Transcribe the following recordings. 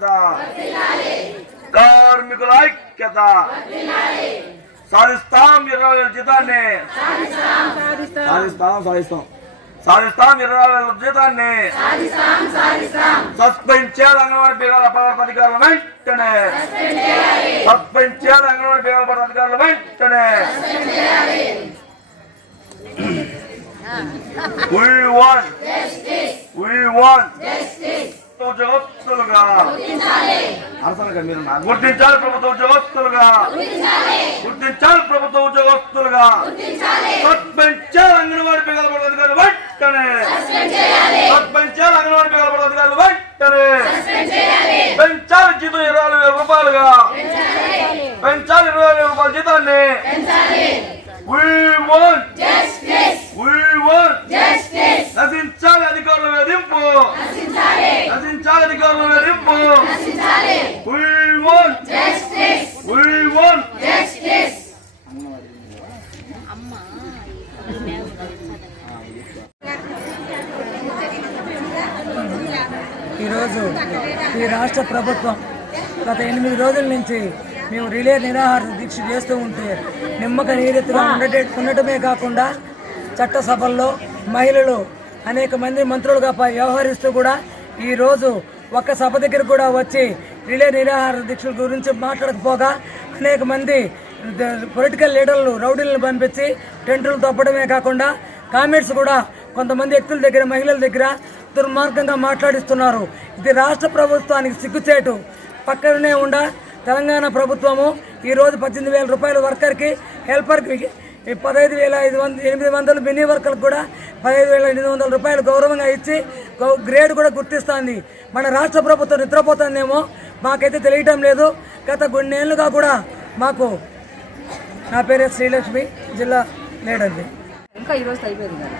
ఐక్యత కార్మికుల ఐక్యత సాధిస్తాం 20,000 జీతాన్ని సాధిస్తాం 20,000 జీతాన్ని సస్పెండ్ చేయాలి అంగన్వాడీ బీగాల పదాధికారుల వెంటనే సస్పెండ్ చేయాలి అంగన్వాడీ బీగాల పదాధికారుల వెంటనే We want ఉద్యోగస్తులుగా గుర్తించాలి ప్రభుత్వ ఉద్యోగస్తులుగా గుర్తించాలి ప్రభుత్వ ఉద్యోగస్తులుగా సస్పెండ్ చేయాలి అంగన్వాడీ బీగాల పదాధికారులు వెంటనే సస్పెండ్ చేయాలి అంగన్వాడీ బీగాల పదాధికారులు వెంటనే పెంచాలి జీతం 20,000 రూపాయలుగా పెంచాలి 20,000 రూపాయల జీతాన్ని We want నశించాలి అధికారుల వేధింపు నశించాలి అధికారుల వేధింపు We want ఈరోజు ఈ రాష్ట్ర ప్రభుత్వం గత 8 రోజుల నుంచి మేము రిలే నిరాహార దీక్ష చేస్తూ ఉంటే నిమ్మక నీరెత్తుగా ఉండటమే కాకుండా చట్టసభల్లో మహిళలు అనేక మంది మంత్రులుగా వ్యవహరిస్తూ కూడా ఈరోజు ఒక్క సభ దగ్గర కూడా వచ్చి రిలే నిరాహార దీక్షల గురించి మాట్లాడకపోగా అనేక మంది పొలిటికల్ లీడర్లు రౌడీలను పంపించి టెంటులు తప్పడమే కాకుండా కామెంట్స్ కూడా కొంతమంది వ్యక్తుల దగ్గర మహిళల దగ్గర దుర్మార్గంగా మాట్లాడిస్తున్నారు. ఇది రాష్ట్ర ప్రభుత్వానికి సిగ్గుచేటు. పక్కనే ఉండ తెలంగాణ ప్రభుత్వము ఈరోజు 18,000 రూపాయలు వర్కర్కి, హెల్పర్కి 15,800 మినీ వర్కర్లకు కూడా 15,800 రూపాయలు గౌరవంగా ఇచ్చి గ్రేడ్ కూడా గుర్తిస్తుంది. మన రాష్ట్ర ప్రభుత్వం నిద్రపోతుందేమో మాకైతే తెలియటం లేదు. గత కొన్నేళ్లుగా కూడా మాకు నా పేరు శ్రీలక్ష్మి, జిల్లా లీడర్ది. ఇంకా ఈరోజు అయిపోయింది.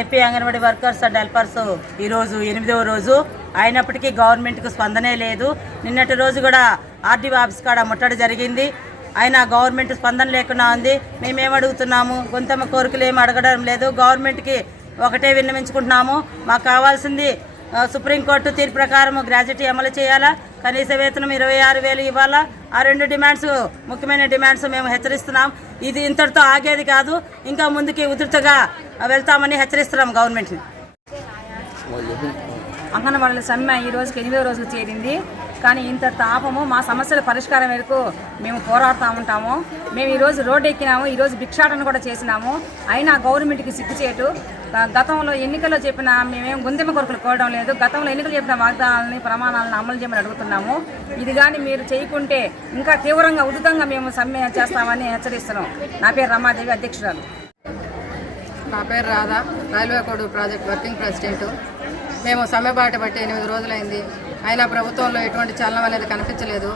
AP anganwadi workers and helpers ఈరోజు 8వ రోజు అయినప్పటికీ గవర్నమెంట్కు స్పందనే లేదు. నిన్నటి రోజు కూడా ఆర్డీఓ ఆఫీస్ కాడ ముట్టడి జరిగింది. అయినా గవర్నమెంట్ స్పందన లేకుండా ఉంది. మేమేం అడుగుతున్నాము, గొంతమ్మ కోరికలు ఏమి అడగడం లేదు. గవర్నమెంట్కి ఒకటే విన్నవించుకుంటున్నాము, మాకు కావాల్సింది సుప్రీంకోర్టు తీర్పు ప్రకారం గ్రాడ్యుయేటీ అమలు చేయాలా, కనీస వేతనం 26,000 ఇవ్వాలా. ఆ 2 డిమాండ్స్ ముఖ్యమైన డిమాండ్స్ మేము హెచ్చరిస్తున్నాం. ఇది ఇంతటితో ఆగేది కాదు, ఇంకా ముందుకి ఉధృతగా వెళ్తామని హెచ్చరిస్తున్నాం గవర్నమెంట్ని. అంగన్వాడీల సమ్మె ఈ రోజుకి 8వ రోజుకు చేరింది. కానీ ఇంత తాపము మా సమస్యల పరిష్కారం వరకు మేము పోరాడుతూ ఉంటాము. మేము ఈరోజు రోడ్డు ఎక్కినాము, ఈరోజు భిక్షాటన కూడా చేసినాము. అయినా గవర్నమెంట్కి సిగ్గుచేటు. గతంలో ఎన్నికల్లో చెప్పిన మేమేం గుందెమ్మ కొరకులు కోరడం లేదు. గతంలో ఎన్నికలు చెప్పిన వాగ్దానాలని ప్రమాణాలను అమలు చేయమని అడుగుతున్నాము. ఇది కానీ మీరు చేయకుంటే ఇంకా తీవ్రంగా ఉధృతంగా మేము సమ్మె చేస్తామని హెచ్చరిస్తున్నాం. నా పేరు రమాదేవి, అధ్యక్షురాలు. నా పేరు Radha, railway code project working president. మేము సమ్మె బాట బట్టి 8 రోజులైంది. అయినా ప్రభుత్వంలో ఎటువంటి చలనం అనేది కనిపించలేదు.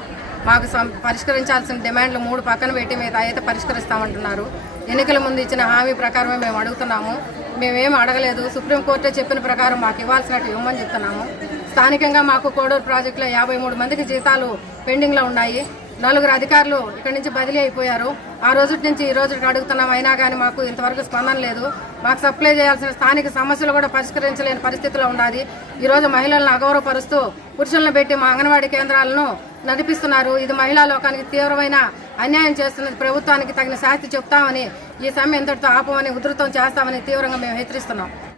మాకు పరిష్కరించాల్సిన డిమాండ్లు 3 పక్కన పెట్టి మిగతా అయితే పరిష్కరిస్తామంటున్నారు. ఎన్నికల ముందు ఇచ్చిన హామీ ప్రకారమే మేము అడుగుతున్నాము. మేమేం అడగలేదు. సుప్రీంకోర్టే చెప్పిన ప్రకారం మాకు ఇవ్వాల్సినట్టు ఇవ్వమని చెప్తున్నాము. స్థానికంగా మాకు కోడూరు ప్రాజెక్టులో 53 మందికి జీతాలు పెండింగ్లో ఉన్నాయి. 4 అధికారులు ఇక్కడి నుంచి బదిలీ అయిపోయారు. ఆ రోజు నుంచి ఈ రోజుకి అడుగుతున్నాం. అయినా కానీ మాకు ఇంతవరకు స్పందన లేదు. మాకు సప్లై చేయాల్సిన స్థానిక సమస్యలు కూడా పరిష్కరించలేని పరిస్థితిలో ఉన్నది. ఈరోజు మహిళలను అగౌరవపరుస్తూ పురుషులను పెట్టి మా అంగన్వాడీ కేంద్రాలను నడిపిస్తున్నారు. ఇది మహిళా లోకానికి తీవ్రమైన అన్యాయం చేస్తున్నది. ప్రభుత్వానికి తగిన శాస్తి చెప్తామని, ఈ సమ్మె ఎంతటితో ఆపమని, ఉధృతం చేస్తామని తీవ్రంగా మేము హెచ్చరిస్తున్నాం.